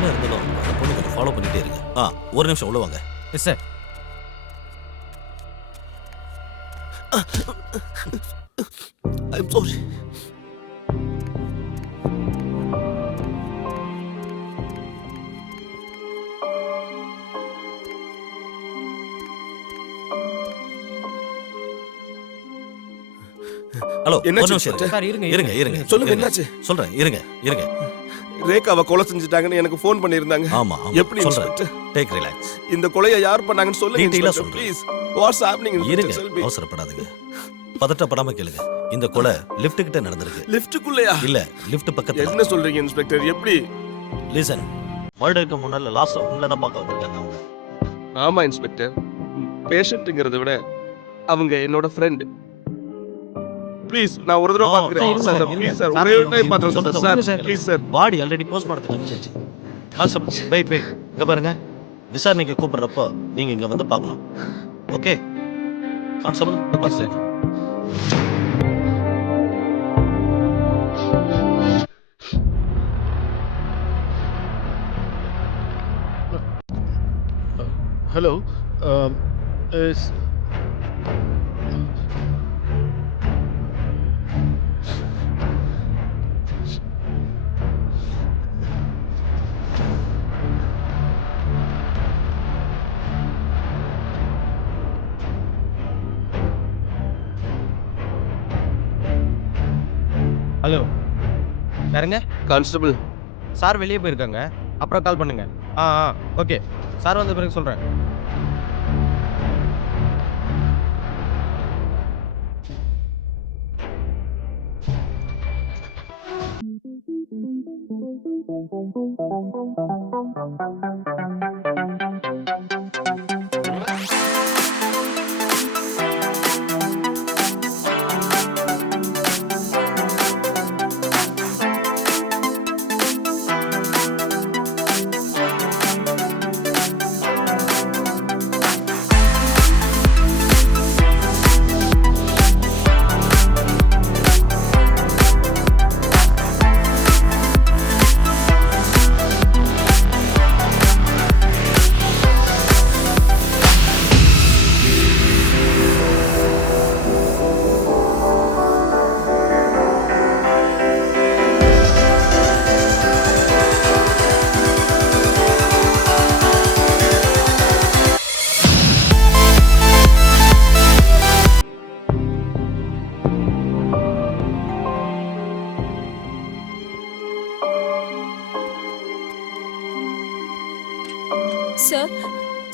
என்ன இருந்தாலும் அந்த பொண்ணு கொஞ்சம் ஃபாலோ பண்ணிட்டே இருங்க. ஒரு நிமிஷம் உள்ள வாங்க. Yes sir. I am sorry. Hello, ஒரு நிமிஷம் சார் இருங்க இருங்க. சொல்லுங்க, என்னாச்சு? சொல்றேன், இருங்க. ரேகாவை கொலை செஞ்சுட்டாங்கன்னு எனக்கு ஃபோன் பண்ணியிருந்தாங்க. ஆமா, எப்படி சொல்றேன். Take relax. இந்த கொலையை யார் பண்ணாங்கன்னு சொல்லுங்க டீடைலா இன்ஸ்பெக்டர், சொல்றேன். ப்ளீஸ். வாட்ஸ் ஹேப்பனிங் இருங்க, இன்ஸ்பெக்டர், செல்வி? அவசரப்படாதீங்க. பதட்டப்படாம கேளுங்க. இந்த கொலை லிஃப்ட் கிட்ட நடந்திருக்கு. லிஃப்ட்டுக்குள்ளயா? இல்ல, லிஃப்ட் பக்கத்துல. என்ன சொல்றீங்க இன்ஸ்பெக்டர்? எப்படி? லிசன், மர்டருக்கு முன்னால லாஸ்ட் உங்களை தான் பார்க்க வந்திருக்காங்க அவங்க. ஆமா இன்ஸ்பெக்டர், பேஷண்ட்ங்கிறத விட அவங்க என்னோட ஃப்ரெண்ட். ப்ளீஸ், நான் ஒரு தடவை பார்க்கிறேன் சார். ப்ளீஸ் சார், ஒரே ஒரு டைம் பார்த்துறேன் sir. Please sir. Body already போஸ்ட்மார்ட்டத்துக்கு அனுப்பிச்சாச்சு. Constable, wait. இங்க பாருங்க, விசாரணைக்கு கூப்பிடுறப்போ நீங்க இங்க வந்து பார்க்கணும். Okay constable? Okay sir. Hello. Is hello, யாருங்க? கான்ஸ்டபிள், சார் வெளியே போயிருக்காங்க, அப்புறம் கால் பண்ணுங்க. ஓகே, சார் வந்த பிறகு சொல்கிறேன்.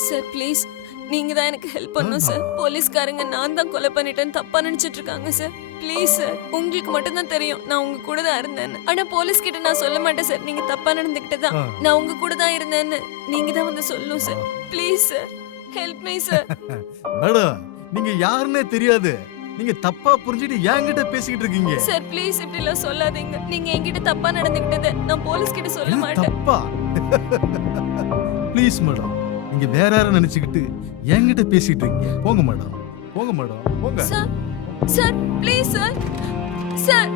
சார் ப்ளீஸ், நீங்க தான் எனக்கு ஹெல்ப் பண்ணணும் சார். போலீஸ்காரங்க நான் தான் கொலை பண்ணிட்டேன்னு தப்பா நினைச்சிட்டு இருக்காங்க சார். ப்ளீஸ் சார், உங்களுக்கு மட்டும் தான் தெரியும் நான் உங்க கூட தான் இருந்தேன்னு. ஆனா போலீஸ் கிட்ட நான் சொல்ல மாட்டேன் சார். நீங்க தப்பா நடந்துக்கிட்டதா நான் உங்க கூட தான் இருந்தேன்னு நீங்க தான் வந்து சொல்லணும் sir. Please sir, help me sir. Madam, நீங்க யாருன்னே தெரியாது. நீங்க தப்பா புரிஞ்சுட்டு என்கிட்ட பேசிக்கிட்டு இருக்கீங்க. சார் ப்ளீஸ் இப்படி எல்லாம் சொல்லாதீங்க. நீங்க என்கிட்ட தப்பா நடந்துக்கிட்டத நான் போலீஸ் கிட்ட சொல்ல மாட்டேன். தப்பா? ப்ளீஸ் மேடம், நீங்க வேற யாரும் நினைச்சுக்கிட்டு என்கிட்ட பேசிட்டு இருக்கீங்க. போங்க மேடம், போங்க. Sir please sir. Sir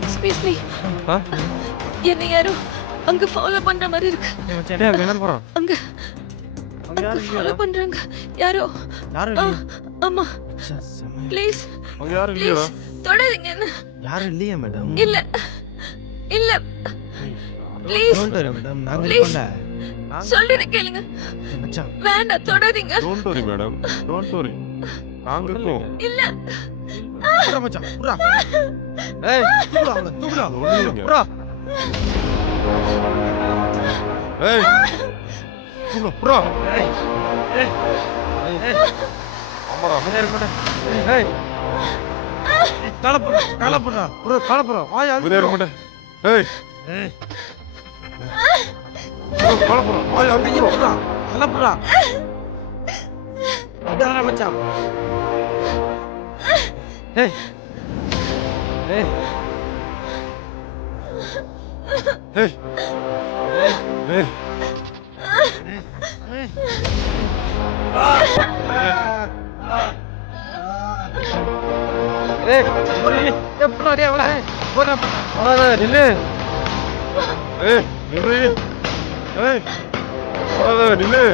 excuse me ஆ? என்ன யாரோ அங்க ஃபாலோ பண்ற மாதிரி இருக்கு. டேய் அங்க என்ன போறோம்? அங்க அங்க யாரும் ஃபாலோ இல்லையா? பண்றாங்க யாரோ. யாரும் ஆ, இல்லையா? ஆமா ப்ளீஸ் அங்க யாரும் ப்ளீஸ் இல்லையா? தொடாதீங்க என்ன. யாரும் இல்லையா மேடம்? இல்ல இல்ல ப்ளீஸ் டோன்ட் வரி மேடம். நாங்க Please. இருக்கோம்ல. சொல்றத கேளுங்க. மச்சான். வேண்டாம் தொடாதீங்க. Don't worry madam, don't worry. நாங்க இருக்கோம். இல்ல புறா மச்சான். புறா. ஏய், தூக்குடா அவனை. தூக்குடா. ஒண்ணும் இல்லைங்க. புறா. ஏய். தூக்குடா. புறா. ஏய். ஏய். ஆமாடா. அமைதியா இருக்க மாட்டேன். ஏய். காலை புறா. காலை புறா. புறா காலை புறா. வாய் அமைதியா இருக்க மாட்டேன். ஏய், ஏய். கலப்புறோம். வாய் ஐயோ, அறுத்துக்கிறோம். புறா. காலை புறா. அடடா மச்சான். ஏய். ஏய். ஏய், ஏய், ஏய். ஏய், புறா டேய் அவளை. புறா. நில்லு. ஏய், நில்லு. ஏய், வராத, நில்லு.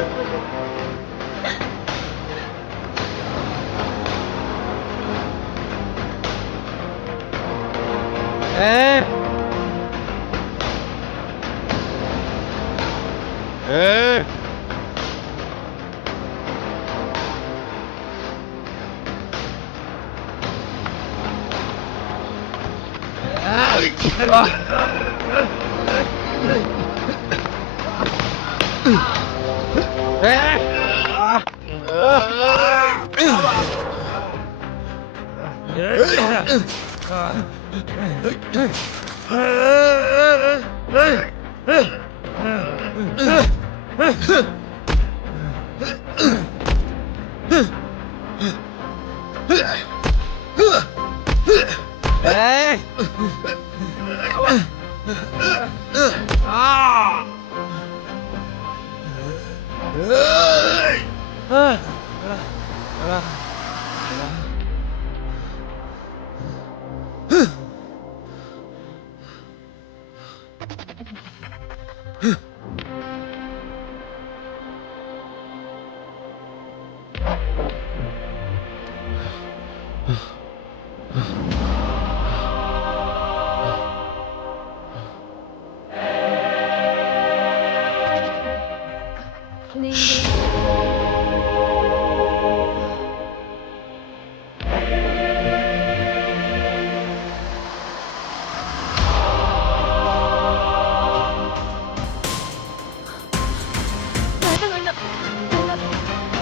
ஏய். ஏய், ஏய். வேண்டாம் வேண்டாம் வேண்டாம்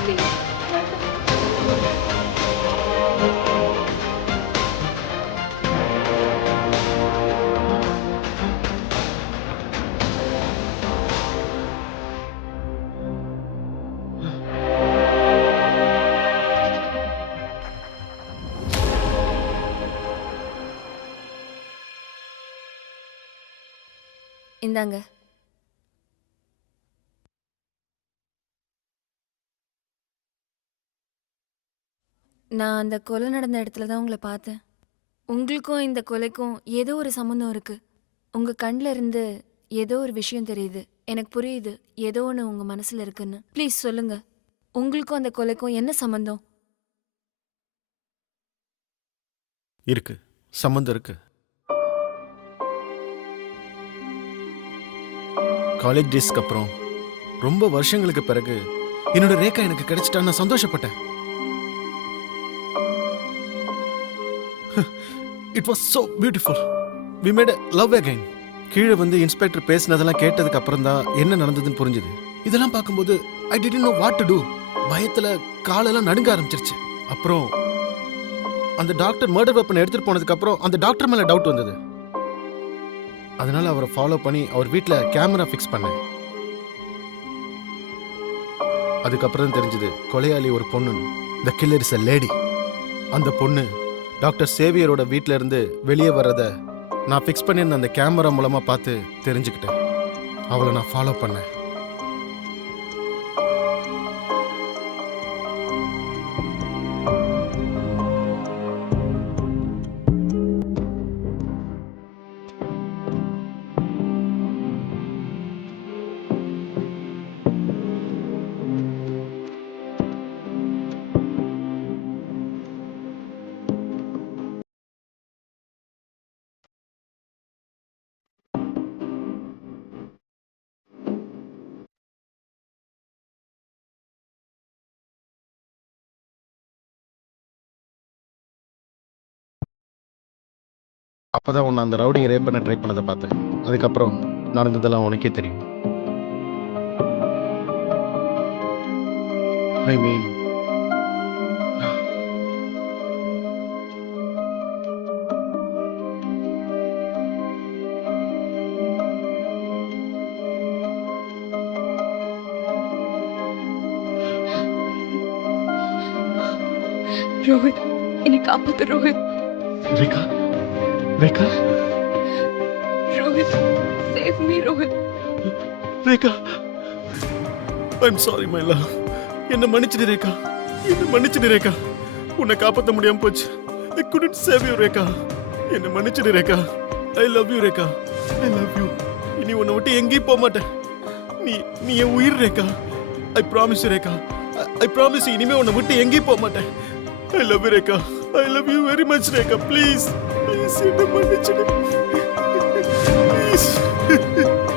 ப்ளீஸ் வேண்டாம். இந்தாங்க. நான் அந்த கொலை நடந்த இடத்துல தான் உங்களை பார்த்தேன். உங்களுக்கும் இந்த கொலைக்கும் ஏதோ ஒரு சம்மந்தம் இருக்கு. உங்க கண்ணில் இருந்து ஏதோ ஒரு விஷயம் தெரியுது. எனக்கு புரியுது ஏதோ ஒன்று உங்க மனசுல இருக்குன்னு. ப்ளீஸ் சொல்லுங்க, உங்களுக்கும் அந்த கொலைக்கும் என்ன சம்மந்தம்? இருக்கு, சம்மந்தம் இருக்கு. காலேஜ் டேஸ்க்கு அப்புறம் ரொம்ப வருஷங்களுக்கு பிறகு என்னோட ரேகா எனக்கு கிடைச்சிட்டா நான் சந்தோஷப்பட்டேன். It was so beautiful. we made a love again. கீழே வந்து இன்ஸ்பெக்டர் பேசினதெல்லாம் கேட்டதுக்கு அப்புறம் தான் என்ன நடந்ததுன்னு புரிஞ்சுது. இதெல்லாம் பார்க்கும்போது I didn't know what to do. பயத்துல காலெல்லாம் நடுங்க ஆரம்பிச்சிருச்சு. அப்புறம் அந்த டாக்டர் மர்டர் வெப்பன் எடுத்துட்டு போனதுக்கு அப்புறம் அந்த டாக்டர் மேல டவுட் வந்தது. அதனால அவரை ஃபாலோ பண்ணி அவர் வீட்டில் கேமரா ஃபிக்ஸ் பண்ணேன். அதுக்கப்புறம் தான் தெரிஞ்சது கொலையாளி ஒரு பொண்ணு. The killer is a lady. அந்த பொண்ணு டாக்டர் சேவியரோட வீட்டில இருந்து வெளியே வர்றத நான் ஃபிக்ஸ் பண்ணியிருந்த அந்த கேமரா மூலமா பார்த்து தெரிஞ்சுக்கிட்டேன். அவளை நான் ஃபாலோ பண்ணேன். அப்போ தான் உன்னை அந்த ரவுடிங்க ரேப் பண்ண ட்ரை பண்ணதை பார்த்தேன். அதுக்கப்புறம் நடந்ததெல்லாம் உனக்கே தெரியும். ஐ மீன் ரோஹித், என்னை காப்பாத்து Rohit. Rekha, Rekha, Rohit, save me Rohit. Rekha, I'm sorry my love. என்ன மன்னிச்சிடு ரேகா, என்ன மன்னிச்சிடு ரேகா. உன்னை காப்பாற்ற முடியாம போச்சு. ஐ couldn't save you ரேகா. என்ன மன்னிச்சிடு Rekha. I love you Rekha, I love you. இனி உன்னை விட்டு எங்கேயும் போக மாட்டேன். நீ என் உயிர் Rekha. I promise Rekha, I promise இனிமே உன்னை விட்டு எங்கேயும் போக மாட்டேன். I love you Rekha, I love you very much Rekha. Please please என்ன மன்னிச்சிடு please.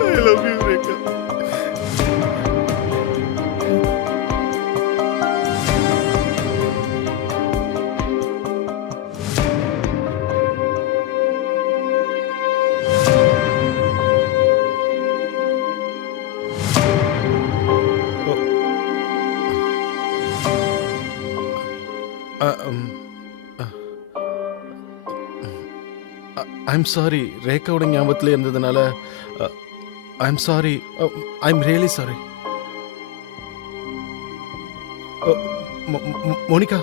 I love you Rekha. I'm sorry, ரேகாவோட ஞாபகத்தில் இருந்ததுனால I'm sorry. I'm really sorry. Monica,